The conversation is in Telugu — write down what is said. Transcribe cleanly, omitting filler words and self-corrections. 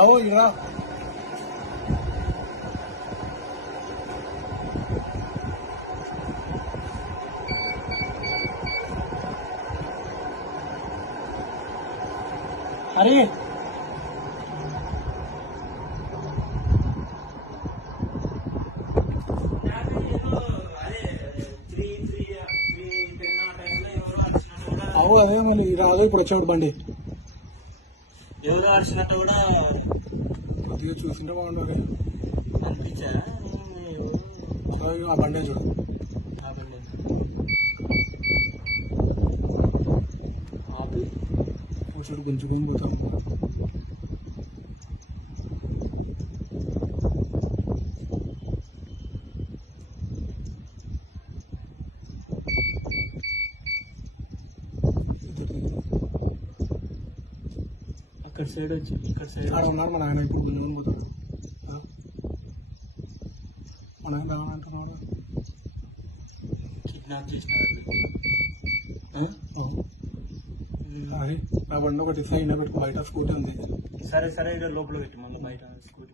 आओ इरा अरे आओ अवे मళ్ళీ రాదు ఇప్పుడు వచ్చాడు బండి ఎవరు అరిచినట్టు కూడా కొద్దిగా చూసింటే బాగుంటుంది అనిపించా ఆ బండే చూడు చూడు గుంజుకొని పోతాం అక్కడ సైడ్ వచ్చి ఇక్కడ సైడ్ అక్కడ ఉన్నారు మన ఆయన ఇప్పుడు గుంజుకొని పోతాడు మన ఆయన రావాలంటున్నాడు కిడ్నాప్ చేసినారు నా బండి ఒకటి సైడ్ పెట్టుకో బయట స్కూటీ ఉంది సరే సరే లోపల పెట్టి మళ్ళీ బయట స్కూటీ